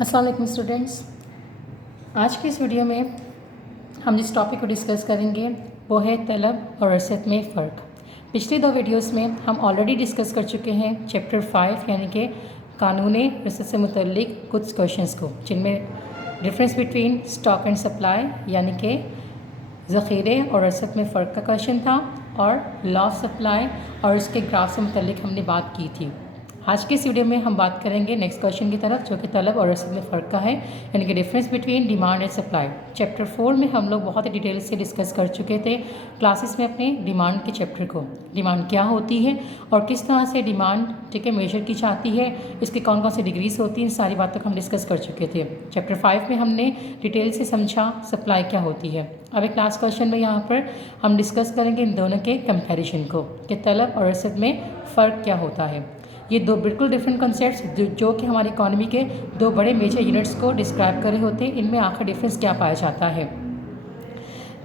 अस्सलाम वालेकुम स्टूडेंट्स। आज के इस वीडियो में हम जिस टॉपिक को डिस्कस करेंगे वो है तलब और रसद में फ़र्क। पिछले दो वीडियोस में हम ऑलरेडी डिस्कस कर चुके हैं चैप्टर 5 यानी कि कानून रसद से मुतल्लिक कुछ क्वेश्चंस को, जिनमें difference between stock and supply यानी कि ज़ख़ीरे और रसद में फ़र्क का क्वेश्चन था, और लॉ ऑफ सप्लाई और उसके ग्राफ से मुतल्लिक हमने बात की थी। आज के इस वीडियो में हम बात करेंगे नेक्स्ट क्वेश्चन की तरफ, जो कि तलब और रसद में फ़र्क का है, यानी कि difference between demand and supply. Chapter 4 में हम लोग बहुत ही डिटेल से डिस्कस कर चुके थे क्लासेस में अपने डिमांड के चैप्टर को। डिमांड क्या होती है और किस तरह से डिमांड मेजर की जाती है, इसके कौन कौन सी डिग्रीज होती हैं, सारी बातों को हम डिस्कस कर चुके थे। चैप्टर 5 में हमने डिटेल से समझा सप्लाई क्या होती है। अब एक लास्ट क्वेश्चन में यहाँ पर हम डिस्कस करेंगे इन दोनों के कंपैरिजन को, कि तलब और रसद में फ़र्क क्या होता है। ये दो बिल्कुल डिफरेंट कॉन्सेप्ट्स जो कि हमारी इकॉनमी के दो बड़े मेजर यूनिट्स को डिस्क्राइब कर रहे होते हैं, इनमें आखिर डिफरेंस क्या पाया जाता है।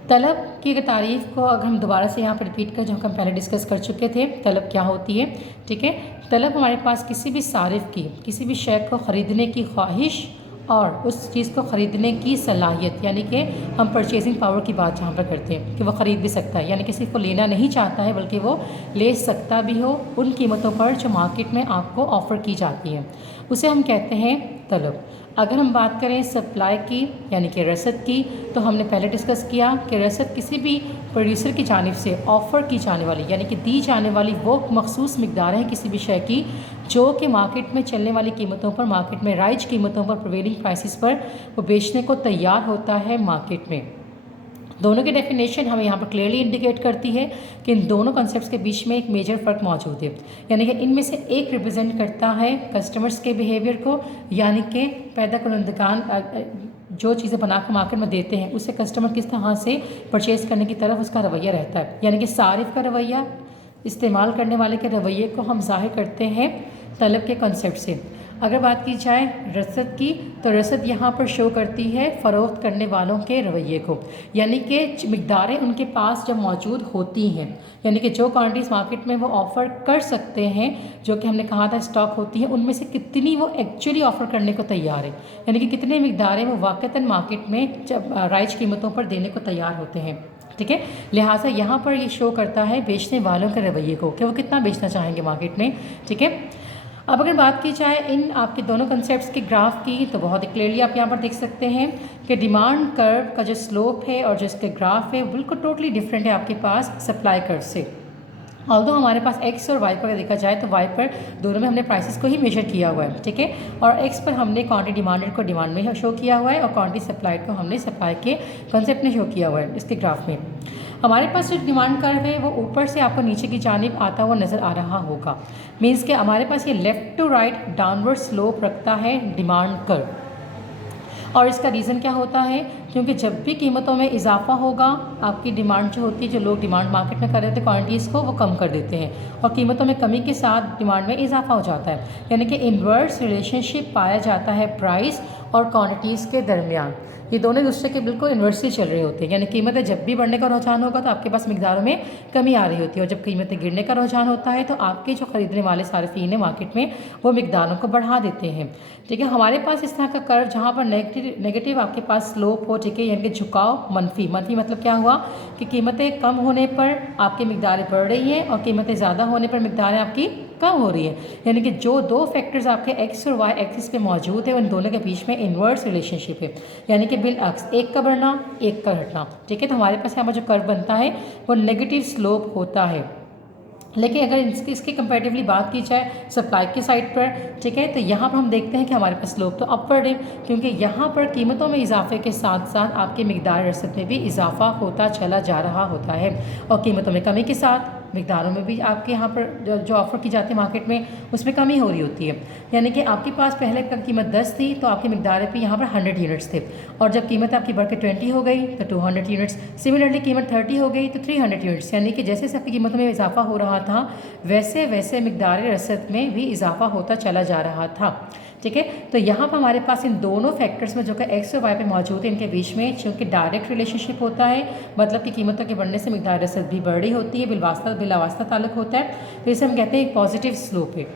तलब की अगर तारीफ़ को अगर हम दोबारा से यहाँ पर रिपीट करें, जो हम पहले डिस्कस कर चुके थे, तलब क्या होती है। ठीक है, तलब हमारे पास किसी भी सारिफ की किसी भी शय को ख़रीदने की ख्वाहिश और उस चीज़ को ख़रीदने की सलाहियत, यानी कि हम परचेजिंग पावर की बात जहाँ पर करते हैं कि वो ख़रीद भी सकता है, यानी कि सिर्फ वो लेना नहीं चाहता है बल्कि वो ले सकता भी हो उन कीमतों पर जो मार्केट में आपको ऑफ़र की जाती है, उसे हम कहते हैं तलब। अगर हम बात करें सप्लाई की यानी कि रसद की, तो हमने पहले डिस्कस किया कि रसद किसी भी प्रोड्यूसर की जानिब से ऑफ़र की जाने वाली यानी कि दी जाने वाली वो मखसूस मिकदार है किसी भी शय की, जो कि मार्केट में चलने वाली कीमतों पर, मार्केट में राइज कीमतों पर, प्रिवेलिंग प्राइसेस पर वो बेचने को तैयार होता है मार्केट में। दोनों की डेफिनेशन हमें यहाँ पर क्लियरली इंडिकेट करती है कि इन दोनों कॉन्सेप्ट्स के बीच में एक मेजर फ़र्क मौजूद है, यानी कि इनमें से एक रिप्रेजेंट करता है कस्टमर्स के बिहेवियर को, यानी कि पैदा कुनंदगान जो चीज़ें बनाकर मार्केट में देते हैं उसे कस्टमर किस तरह से परचेज़ करने की तरफ उसका रवैया रहता है, यानी कि सारिफ का रवैया, इस्तेमाल करने वाले के रवैये को हम ज़ाहिर करते हैं तलब के कॉन्सेप्ट से। अगर बात की जाए रसद की, तो रसद यहाँ पर शो करती है फ़रोख्त करने वालों के रवैये को, यानी कि मिकदारें उनके पास जब मौजूद होती हैं, यानी कि जो क्वांटिटीज़ मार्केट में वो ऑफ़र कर सकते हैं, जो कि हमने कहा था स्टॉक होती है, उनमें से कितनी वो एक्चुअली ऑफ़र करने को तैयार है, यानी कि कितने मिकदारें वो वाक़तन मार्केट में जब राइज कीमतों पर देने को तैयार होते हैं। ठीक है, लिहाजा यहाँ पर ये शो करता है बेचने वालों के रवैये को कि वो कितना बेचना चाहेंगे मार्केट में। ठीक है, अब अगर बात की जाए इन आपके दोनों कंसेप्ट्स के ग्राफ की, तो बहुत ही क्लियरली आप यहाँ पर देख सकते हैं कि डिमांड कर्व का जो स्लोप है और जो इसके ग्राफ है बिल्कुल टोटली डिफरेंट है आपके पास सप्लाई कर्व से। ऑल्दो हमारे पास एक्स और वाई पर अगर देखा जाए तो वाई पर दोनों में हमने प्राइसेस को ही मेजर किया हुआ है। ठीक है, और एक्स पर हमने क्वांटिटी डिमांडेड को डिमांड में शो किया हुआ है और क्वांटिटी सप्लाइड को हमने सप्लाई के कॉन्सेप्ट में शो किया हुआ है। इसके ग्राफ में हमारे पास जो डिमांड कर्व है वो ऊपर से आपको नीचे की जानिब आता हुआ नज़र आ रहा होगा, मीन्स कि हमारे पास ये left to right downward slope रखता है डिमांड कर्व। और इसका रीज़न क्या होता है, क्योंकि जब भी कीमतों में इजाफा होगा, आपकी डिमांड जो होती है, जो लोग डिमांड मार्केट में कर रहे थे क्वांटिटीज़ को, वो कम कर देते हैं और कीमतों में कमी के साथ डिमांड में इजाफा हो जाता है, यानी कि इन्वर्स रिलेशनशिप पाया जाता है प्राइस और क्वांटिटीज़ के दरमियान। ये दोनों दूसरे के बिल्कुल इन्वर्सली चल रहे होते हैं, यानी कीमतें जब भी बढ़ने का रुझान होगा तो आपके पास मिकदारों में कमी आ रही होती है, और जब कीमतें गिरने का रुझान होता है तो आपके जो ख़रीदने वाले सारिफीन हैं मार्केट में वो मिकदारों को बढ़ा देते हैं। ठीक है, हमारे पास इस तरह का कर्व जहाँ पर नेगेटिव आपके पास स्लोप हो, ठीक है, यानी कि झुकाव मनफी मतलब क्या हुआ कि कीमतें कम होने पर आपकी मिकदारें बढ़ रही हैं और कीमतें ज़्यादा होने पर मिकदारें आपकी कम हो रही है, यानी कि जो दो फैक्टर्स आपके एक्स और वाई एक्सिस पे मौजूद है उन दोनों के बीच में इन्वर्स रिलेशनशिप है, यानी कि बिलअक्स एक का बढ़ना एक का घटना। ठीक है, तो हमारे पास यहाँ पर जो कर्व बनता है वो नेगेटिव स्लोप होता है। लेकिन अगर इसकी कंपैरेटिवली बात की जाए सप्लाई की साइड पर, ठीक है, तो यहाँ पर हम देखते हैं कि हमारे पास स्लोप तो अपवर्ड है, क्योंकि यहाँ पर कीमतों में इजाफे के साथ साथ आपके मिकदार रसद में भी इजाफा होता चला जा रहा होता है, और कीमतों में कमी के साथ मिकदारों में भी आपके यहाँ पर जो ऑफ़र की जाती है मार्केट में उसमें कमी हो रही होती है, यानी कि आपके पास पहले का कीमत 10 थी तो आपकी मिकदार पे यहाँ पर 100 यूनिट्स थे, और जब कीमत आपकी बढ़ के 20 हो गई तो 200 यूनिट्स, सिमिलरली कीमत 30 हो गई तो 300 यूनिट्स, यानी कि जैसे जैसे आपकी कीमतों में इजाफा हो रहा था वैसे वैसे मिकदार रसद में भी इजाफा होता चला जा रहा था। ठीक है, तो यहाँ पर हमारे पास इन दोनों फैक्टर्स में जो कि एक्स और वाई पे मौजूद है, इनके बीच में चूँकि डायरेक्ट रिलेशनशिप होता है, मतलब कि कीमतों के बढ़ने से मिकदार रसद भी बढ़ रही होती है, बिलावास्ता ताल्लुक होता है, तो इसे हम कहते हैं एक पॉजिटिव स्लोप है।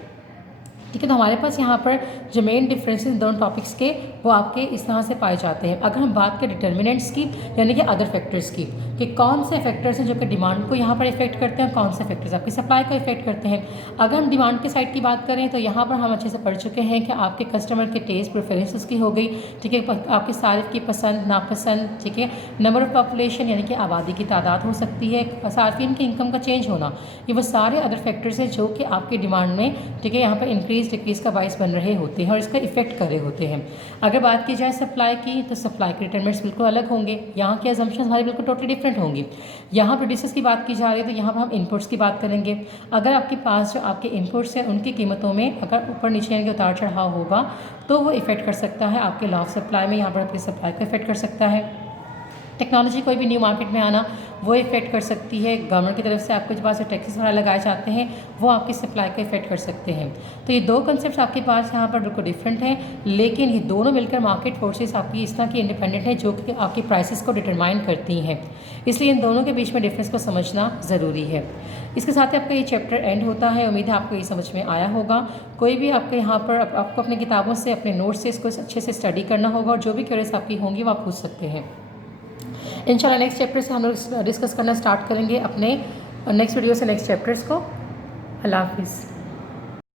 ठीक है। तो हमारे पास यहाँ पर जो मेन डिफरेंसेस दोनों टॉपिक्स के वो आपके इस तरह से पाए जाते हैं। अगर हम बात करें डिटर्मिनेंट्स की यानी कि अदर फैक्टर्स की, कि कौन से फैक्टर्स हैं जो कि डिमांड को यहाँ पर इफेक्ट करते हैं, कौन से फैक्टर्स आपकी सप्लाई को इफेक्ट करते हैं। अगर हम डिमांड के साइड की बात करें तो यहाँ पर हम अच्छे से पढ़ चुके हैं कि आपके कस्टमर के टेस्ट प्रेफरेंसेस की हो गई, ठीक है, आपके सारिफ की पसंद नापसंद, ठीक है, नंबर ऑफ पॉपुलेशन यानी कि आबादी की तादाद हो सकती है, सार्फिन की इनकम का चेंज होना, ये वो सारे अदर फैक्टर्स हैं जो कि आपकी डिमांड में, ठीक है, यहाँ पर इंक्रीज डिक्रीज का बाइस बन रहे होते हैं और इसका इफेक्ट कर रहे होते हैं। अगर बात की जाए सप्लाई की तो सप्लाई के डिटरमिनेंट्स बिल्कुल अलग होंगे, यहाँ के अजम्पशंस हमारे बिल्कुल टोटली डिफरेंट होंगी। यहाँ प्रोड्यूसर्स की बात की जा रही है तो यहाँ पर हम इनपुट्स की बात करेंगे। अगर आपके पास जो आपके इनपुट्स हैं उनकी कीमतों में अगर ऊपर नीचे यानी कि उतार चढ़ाव होगा तो वो इफेक्ट कर सकता है आपके लॉ ऑफ सप्लाई में, यहाँ पर आपकी सप्लाई को इफेक्ट कर सकता है। टेक्नोलॉजी कोई भी न्यू मार्केट में आना वो इफेक्ट कर सकती है। गवर्नमेंट की तरफ से आपके पास जो टैक्सेस वगैरह लगाए जाते हैं वो आपकी सप्लाई को इफेक्ट कर सकते हैं। तो ये दो कंसेप्ट आपके पास यहाँ पर बिल्कुल डिफरेंट हैं, लेकिन ये दोनों मिलकर मार्केट फोर्सेस आपकी इस तरह की इंडिपेंडेंट है जो कि आपकी प्राइसेस को डिटरमाइन करती हैं। इसलिए इन दोनों के बीच में डिफरेंस को समझना ज़रूरी है। इसके साथ ही आपका ये चैप्टर एंड होता है। उम्मीद है आपको ये समझ में आया होगा। कोई भी आपके यहाँ पर आपको अपने किताबों से अपने नोट्स से इसको अच्छे से स्टडी करना होगा और जो भी क्वेरीज आपकी होंगी वो आप पूछ सकते हैं। इंशाल्लाह नेक्स्ट चैप्टर से हम लोग डिस्कस करना स्टार्ट करेंगे अपने नेक्स्ट वीडियो से नेक्स्ट चैप्टर्स को। अल्लाह हाफिज़।